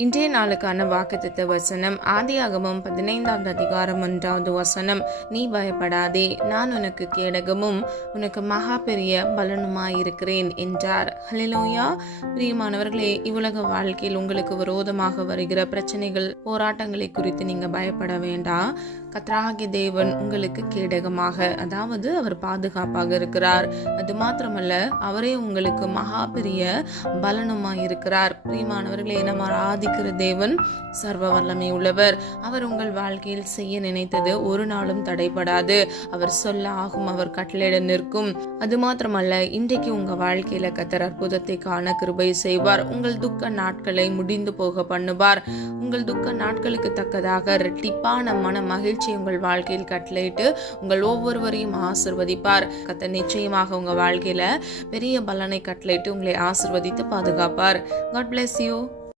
இன்றைய நாளுக்கான வாக்குத்தத்த வசனம் ஆதியாகமம் 15ஆம் அதிகாரம் 1வது வசனம். நீ பயப்படாதே, நான் உனக்கு கேடகமும் உனக்கு மகா பெரிய பலனுமாயிருக்கிறேன் என்றார். ஹல்லேலூயா. பிரியமானவர்களே, இவ்வுலக வாழ்க்கையில் உங்களுக்கு விரோதமாக வருகிற பிரச்சனைகள், போராட்டங்களை குறித்து நீங்க பயப்பட வேண்டாம். கர்த்தராகிய தேவன் உங்களுக்கு கேடகமாக, அதாவது அவர் பாதுகாப்பாக இருக்கிறார். அது மாத்திரமல்ல, அவரே உங்களுக்கு மகா பெரிய பலனுமாயிருக்கிறார். பிரியமானவர்களே, நம்ம ஆராதிக்கிற தேவன் சர்வ வல்லமை உள்ளவர். அவர் உங்கள் வாழ்க்கையில் செய்ய நினைத்தது ஒரு நாளும் தடைபடாது. அவர் சொல்ல ஆகும், அவர் கட்டளையிட நிற்கும். அது மாத்திரமல்ல, இன்றைக்கு உங்க வாழ்க்கையில கர்த்தர் அற்புதத்தை காண கிருபை செய்வார். உங்கள் துக்க நாட்களை முடிந்து போக பண்ணுவார். உங்கள் துக்க நாட்களுக்கு தக்கதாக இரட்டிப்பான மன மகிழ்ச்சி உங்கள் வாழ்க்கையில் கட்டளையிட்டு உங்கள் ஒவ்வொருவரையும் ஆசிர்வதிப்பார். கர்த்தர் நிச்சயமாக உங்க வாழ்க்கையில பெரிய பலனை கட்டளையிட்டு உங்களை ஆசிர்வதித்து பாதுகாப்பார். God bless you.